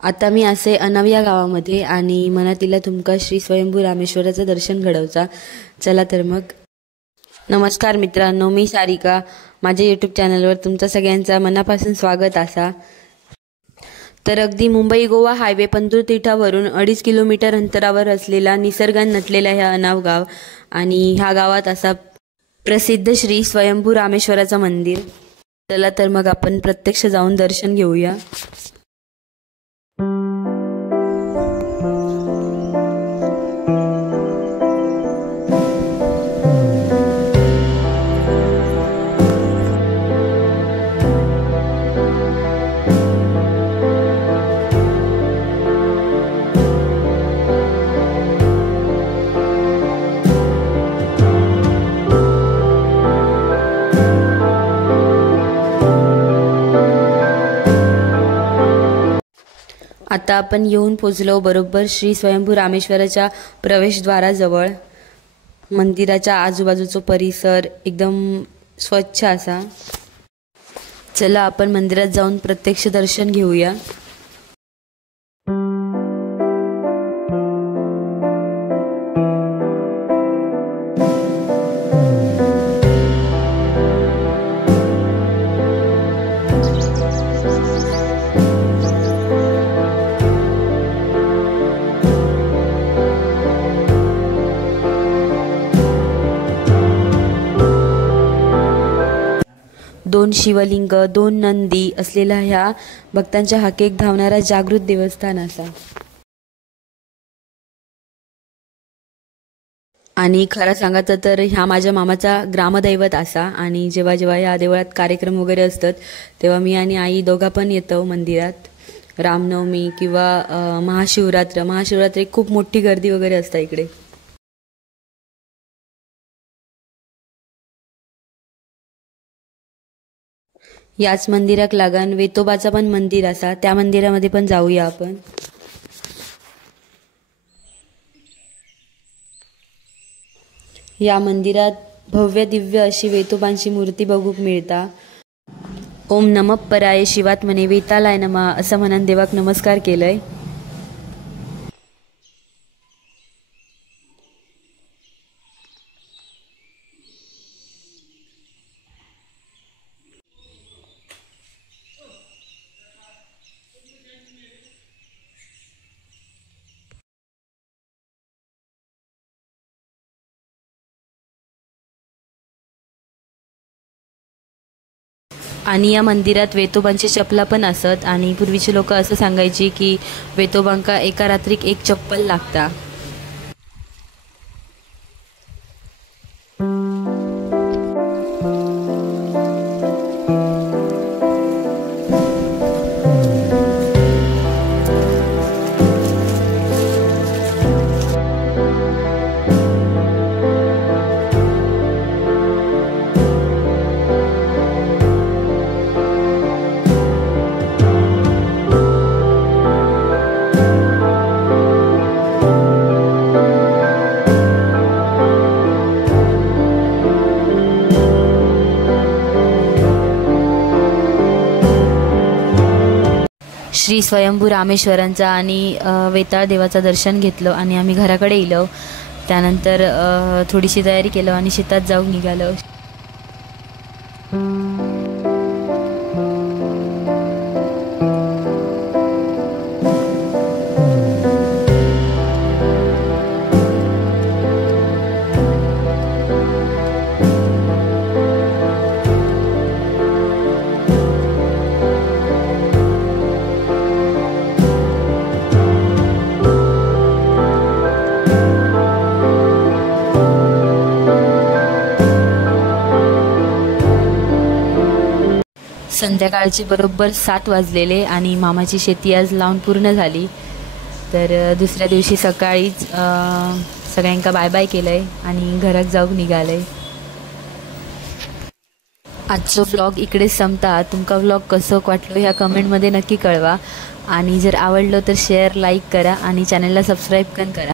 आता मी असे अनव्या गावामध्ये आणि मनातीला तुमका श्री स्वयंभू रामेश्वराचं दर्शन घडवचा। चला तर मग। नमस्कार मित्रांनो, मी सारिका। माझ्या यूट्यूब चॅनलवर तुमचं सगळ्यांचं मनापासून स्वागत असा। तर अगदी मुंबई गोवा हायवे पंतूर तीर्थावरून 2.5 किलोमीटर अंतरावर असलेला निसर्गाने नटलेला ह्या अनाव गाव आणि ह्या गावात असा प्रसिद्ध श्री स्वयंभू रामेश्वराचं मंदिर। चला तर मग आपण प्रत्यक्ष जाऊन दर्शन घेऊया। आता आपण येऊन पोचलो बरोबर श्री स्वयंभू रामेश्वराच्या प्रवेशद्वाराजवळ। मंदिराच्या आजूबाजूचा परिसर एकदम स्वच्छ असा। चला आपण मंदिरात जाऊन प्रत्यक्ष दर्शन घेऊया। दोन शिवलिंग, 2 नंदी असलेला ह्या भक्तांच्या हाकेक धावणारा जागृत देवस्थान असा। आणि खरं सांगायचं तर ह्या माझ्या मामाचा ग्रामदैवत असा। आणि जेव्हा जेव्हा या देवळात कार्यक्रम वगैरे असतात तेव्हा मी आणि आई दोघा पण येतो मंदिरात। रामनवमी किंवा महाशिवरात्री खूप मोठी गर्दी वगैरे असते इकडे। याच मंदिराक लागून वेतोबाचा पण मंदिर असा, त्या मंदिरामध्ये पण जाऊया आपण। या मंदिरात भव्य दिव्य अशी वेतोबांची मूर्ती बघूक मिळता। ओम नमः पराय शिवात्मने वेतालाय नमः असं म्हणून देवाक नमस्कार केलंय। आणि या मंदिरात वेतोबांची चपला पण असत। आणि पूर्वीचे लोक असं सांगायची की वेतोबांका एका रात्रीक 1 चप्पल लागता। श्री स्वयंभू रामेश्वरांचा आणि वेताळ देवाचं दर्शन घेतलं आणि आम्ही घराकडे येलो। त्यानंतर थोडीशी तयारी केलं आणि शेतात जाऊन निघालो। संध्याकाळचे बरोबर 7 वाजलेले आणि मामाची शेती आज लावून पूर्ण झाली। तर दुसऱ्या दिवशी सकाळीच सगळ्यांका बाय बाय केलंय आणि घरात जाऊन निघालंय। आजचा व्लॉग इकडेच संपता। तुमका व्लॉग कसं वाटलो ह्या कमेंटमध्ये नक्की कळवा। आणि जर आवडलं तर शेअर, लाईक करा आणि चॅनलला सबस्क्राईब पण करा।